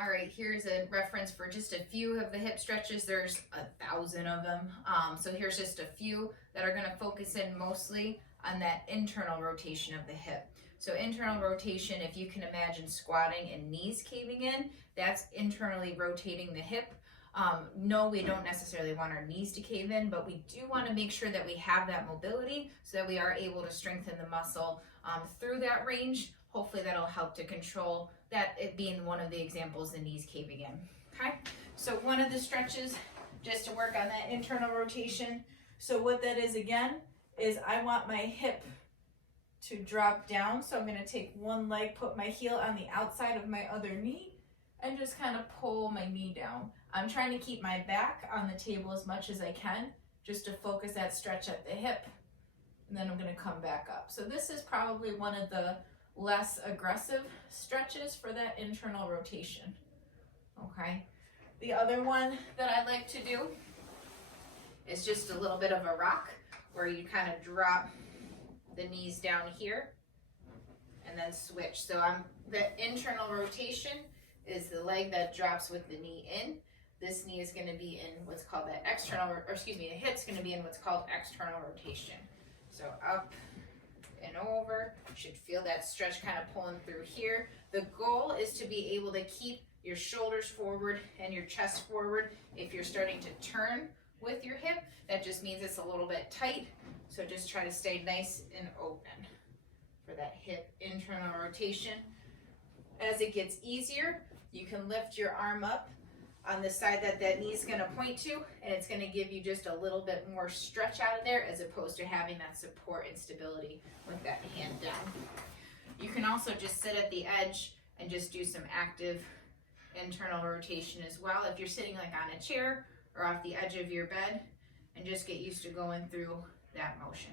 All right, here's a reference for just a few of the hip stretches. There's 1,000 of them. So here's just a few that are gonna focus in mostly on that internal rotation of the hip. So internal rotation, if you can imagine squatting and knees caving in, that's internally rotating the hip. No, we don't necessarily want our knees to cave in, but we do want to make sure that we have that mobility so that we are able to strengthen the muscle through that range. Hopefully that'll help to control that, it being one of the examples, the knees caving in. Okay, so one of the stretches just to work on that internal rotation. So what that is again is I want my hip to drop down. So I'm going to take one leg, put my heel on the outside of my other knee, and just kind of pull my knee down. I'm trying to keep my back on the table as much as I can, just to focus that stretch at the hip, and then I'm going to come back up. So this is probably one of the less aggressive stretches for that internal rotation. Okay. The other one that I like to do is just a little bit of a rock, where you kind of drop the knees down here and then switch. So the internal rotation is the leg that drops with the knee in. This knee is going to be in what's called that external, or excuse me, the hip's going to be in what's called external rotation. So up and over. You should feel that stretch kind of pulling through here. The goal is to be able to keep your shoulders forward and your chest forward. If you're starting to turn with your hip, that just means it's a little bit tight. So just try to stay nice and open for that hip internal rotation. As it gets easier, you can lift your arm up on the side that that knee is going to point to, and it's going to give you just a little bit more stretch out of there, as opposed to having that support and stability with that hand down. You can also just sit at the edge and just do some active internal rotation as well, if you're sitting like on a chair or off the edge of your bed, and just get used to going through that motion.